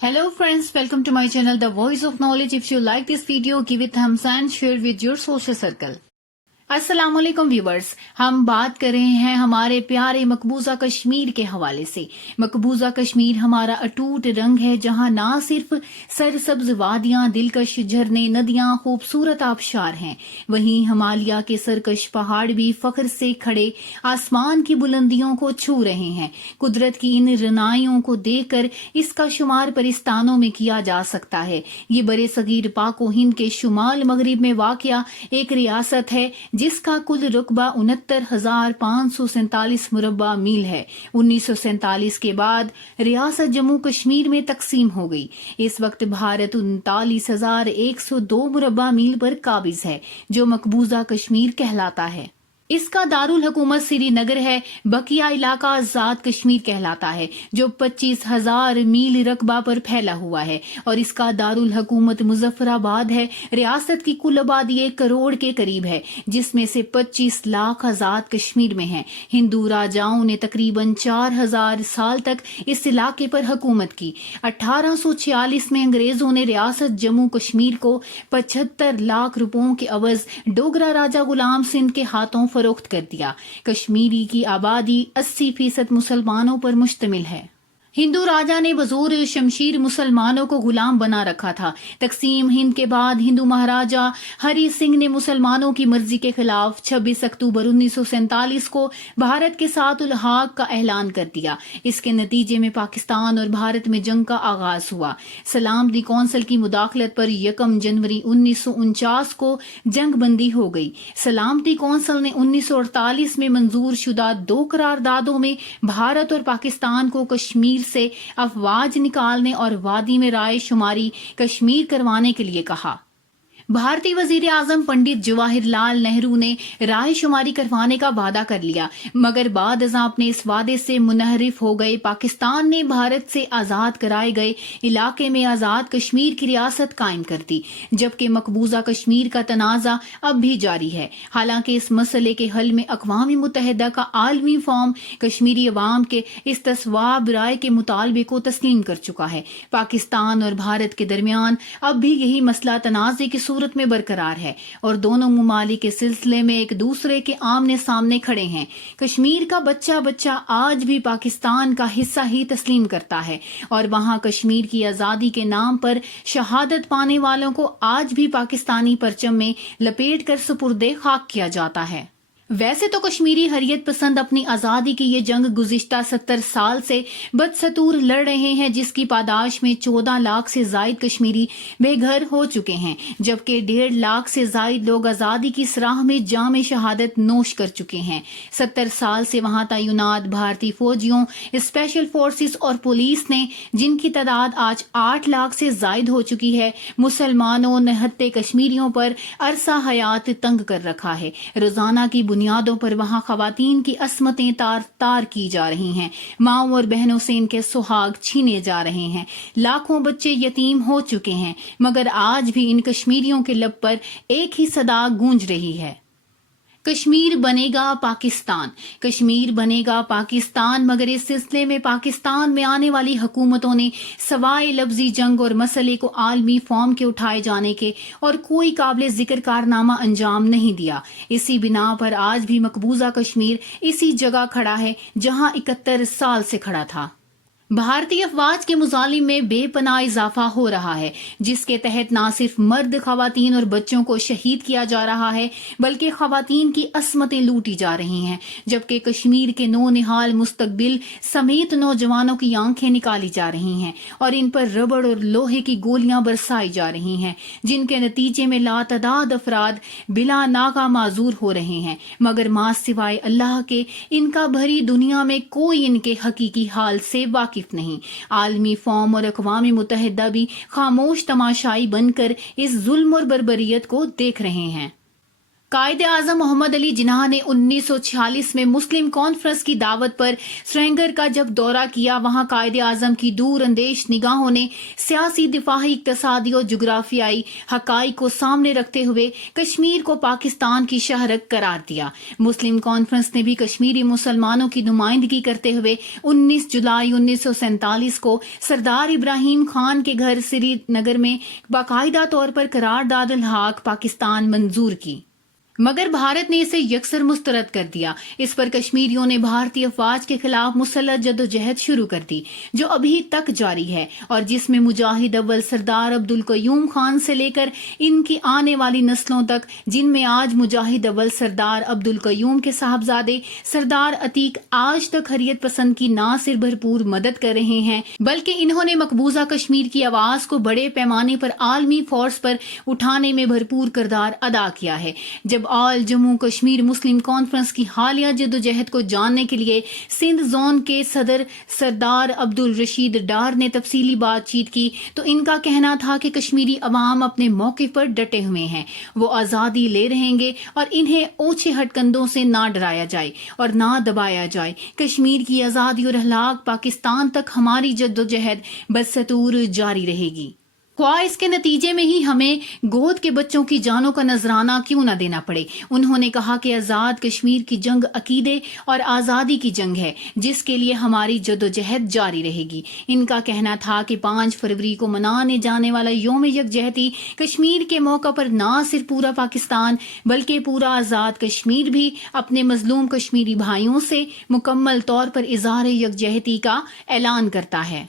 Hello friends, welcome to my channel The Voice of Knowledge. If you like this video, give it thumbs and share with your social circle. अस्सलाम वालेकुम viewers, हम बात कर रहे हैं हमारे प्यारे मकबूजा कश्मीर के हवाले से। मकबूजा कश्मीर हमारा अटूट रंग है, जहां ना सिर्फ सरसब्ज वादियां, दिलकश झरने, नदियां, खूबसूरत आबशार हैं, वहीं हिमालय के सरकश पहाड़ भी फख्र से खड़े आसमान की बुलंदियों को छू रहे हैं। कुदरत की इन रनाइयों को देखकर इसका शुमार परिस्तानों में किया जा सकता है। ये बड़े सगीर पाको हिंद के शुमाल मगरिब में वाक़या एक रियासत है जिसका कुल रुकबा 69,547 मुरब्बा मील है। 1947 के बाद रियासत जम्मू कश्मीर में तकसीम हो गई। इस वक्त भारत 39,102 मुरब्बा मील पर काबिज है, जो मकबूजा कश्मीर कहलाता है। इसका दारुल हुकूमत श्रीनगर है। बकिया इलाका आजाद कश्मीर कहलाता है, जो 25,000 मील रकबा पर फैला हुआ है, और इसका दारुल हुकूमत मुजफ्फराबाद है। रियासत की कुल आबादी 1 करोड़ के करीब है, जिसमें से 25 लाख आजाद कश्मीर में हैं। हिंदू राजाओं ने तकरीबन 4,000 साल तक इस इलाके पर हुकूमत की। 1846 में अंग्रेजों ने रियासत जम्मू कश्मीर को 75 लाख रुपयों के अवज डोगरा राजा गुलाम सिंह के हाथों फरोख्त कर दिया। कश्मीरी की आबादी 80% मुसलमानों पर मुश्तमिल है। हिंदू राजा ने बजोर शमशीर मुसलमानों को गुलाम बना रखा था। तकसीम हिंद के बाद हिंदू महाराजा हरि सिंह ने मुसलमानों की मर्जी के खिलाफ 26 अक्टूबर 1947 को भारत के साथ उल्हाक का ऐलान कर दिया। इसके नतीजे में पाकिस्तान और भारत में जंग का आगाज हुआ। सलामती कौंसिल की मुदाखलत पर 1 जनवरी 1949 को जंग बंदी हो गई। सलामती कौंसिल ने 1948 में मंजूर शुदा 2 करारदादों में भारत और पाकिस्तान को कश्मीर से अफवाज निकालने और वादी में राय शुमारी कश्मीर करवाने के लिए कहा। भारतीय वजीर आजम पंडित जवाहरलाल नेहरू ने राय शुमारी करवाने का वादा कर लिया, मगर बाद अज़ां अपने इस वादे से मुनहरिफ हो गए। पाकिस्तान ने भारत से आज़ाद कराए गए इलाके में आज़ाद कश्मीर की रियासत कायम कर दी, जबकि मकबूजा कश्मीर का तनाज़ा अब भी जारी है। हालांकि इस मसले के हल में अक़वाम मुत्तहिदा का आलमी फॉर्म कश्मीरी अवाम के इस्तिस्वाब राय के मुतालबे को तस्लीम कर चुका है। पाकिस्तान और भारत के दरमियान अब भी यही मसला तनाज़े की सूरत में बरकरार है, और दोनों मुमालिक के सिलसिले में एक दूसरे के आमने सामने खड़े हैं। कश्मीर का बच्चा बच्चा आज भी पाकिस्तान का हिस्सा ही तस्लीम करता है, और वहां कश्मीर की आजादी के नाम पर शहादत पाने वालों को आज भी पाकिस्तानी परचम में लपेट कर सुपुर्दे खाक किया जाता है। वैसे तो कश्मीरी हरियत पसंद अपनी आज़ादी की ये जंग गुज़िश्ता 70 साल से बदस्तूर लड़ रहे हैं, जिसकी पादाश में 14 लाख से जायद कश्मीरी बेघर हो चुके हैं, जबकि 1.5 लाख से जायद लोग आज़ादी की सराह में जाम शहादत नोश कर चुके हैं। 70 साल से वहां तैनात भारतीय फौजियों, स्पेशल फोर्सेस और पुलिस ने, जिनकी तादाद आज 8 लाख से जायद हो चुकी है, मुसलमानों निहत्ते कश्मीरियों पर अरसा हयात तंग कर रखा है। रोजाना की बुनियादों पर वहां खवातीन की असमतें तार तार की जा रही हैं। माओ और बहनों से इनके सुहाग छीने जा रहे हैं। लाखों बच्चे यतीम हो चुके हैं, मगर आज भी इन कश्मीरियों के लब पर एक ही सदा गूंज रही है, कश्मीर बनेगा पाकिस्तान, कश्मीर बनेगा पाकिस्तान। मगर इस सिलसिले में पाकिस्तान में आने वाली हुकूमतों ने सवाए लफ्जी जंग और मसले को आलमी फॉर्म के उठाए जाने के और कोई काबिल जिक्र कारनामा अंजाम नहीं दिया। इसी बिना पर आज भी मकबूजा कश्मीर इसी जगह खड़ा है जहां 71 साल से खड़ा था। भारतीय अफवाज के मुजालिम में बेपनाह इजाफा हो रहा है, जिसके तहत न सिर्फ मर्द, खवातीन और बच्चों को शहीद किया जा रहा है, बल्कि खवातीन की असमतें लूटी जा रही हैं, जबकि कश्मीर के नौनिहाल मुस्तकबिल समेत नौजवानों की आंखें निकाली जा रही हैं और इन पर रबड़ और लोहे की गोलियां बरसाई जा रही हैं, जिनके नतीजे में लातदाद अफराद बिला नागा माजूर हो रहे हैं। मगर मां सिवाय अल्लाह के इनका भरी दुनिया में कोई इनके हकीकी हाल से वाकिफ नहीं। आलमी फॉर्म और अक़वाम मुत्तहिदा भी खामोश तमाशाई बनकर इस जुल्म और बर्बरियत को देख रहे हैं। قائد اعظم محمد علی جناح نے 1946 میں مسلم کانفرنس کی دعوت پر سرینگر کا جب دورہ کیا، وہاں قائد اعظم کی دور اندیش نگاہوں نے سیاسی، دفاعی، اقتصادی اور جغرافیائی حقائق کو سامنے رکھتے ہوئے کشمیر کو پاکستان کی شہرک قرار دیا۔ مسلم کانفرنس نے بھی کشمیری مسلمانوں کی نمائندگی کرتے ہوئے 19 جولائی 1947 کو سردار ابراہیم خان کے گھر سری نگر میں باقاعدہ طور پر قرارداد الحاق پاکستان منظور کی، مگر بھارت نے اسے یکسر مسترد کر دیا۔ اس پر کشمیریوں نے بھارتی افواج کے خلاف مسلح جدوجہد شروع کر دی، جو ابھی تک جاری ہے اور جس میں مجاہد اول سردار عبدالقیوم خان سے لے کر ان کی آنے والی نسلوں تک، جن میں آج مجاہد اول سردار عبدالقیوم کے صاحبزادے سردار عتیق آج تک حریت پسند کی نہ صرف بھرپور مدد کر رہے ہیں، بلکہ انہوں نے مقبوضہ کشمیر کی آواز کو بڑے پیمانے پر عالمی فورس پر اٹھانے میں بھرپور کردار ادا کیا ہے۔ جب آل جموں کشمیر مسلم کانفرنس کی حالیہ جدوجہد کو جاننے کے لیے سندھ زون کے صدر سردار عبدالرشید ڈار نے تفصیلی بات چیت کی تو ان کا کہنا تھا کہ کشمیری عوام اپنے موقف پر ڈٹے ہوئے ہیں، وہ آزادی لے رہیں گے اور انہیں اونچے ہٹ کندوں سے نہ ڈرایا جائے اور نہ دبایا جائے۔ کشمیر کی آزادی اور احلاق پاکستان تک ہماری جدوجہد بدستور جاری رہے گی، خواہ اس کے نتیجے میں ہی ہمیں گود کے بچوں کی جانوں کا نذرانہ کیوں نہ دینا پڑے۔ انہوں نے کہا کہ آزاد کشمیر کی جنگ عقیدے اور آزادی کی جنگ ہے، جس کے لیے ہماری جدوجہد جاری رہے گی۔ ان کا کہنا تھا کہ 5 فروری کو منانے جانے والا یوم یکجہتی کشمیر کے موقع پر نہ صرف پورا پاکستان بلکہ پورا آزاد کشمیر بھی اپنے مظلوم کشمیری بھائیوں سے مکمل طور پر اظہار یکجہتی کا اعلان کرتا ہے۔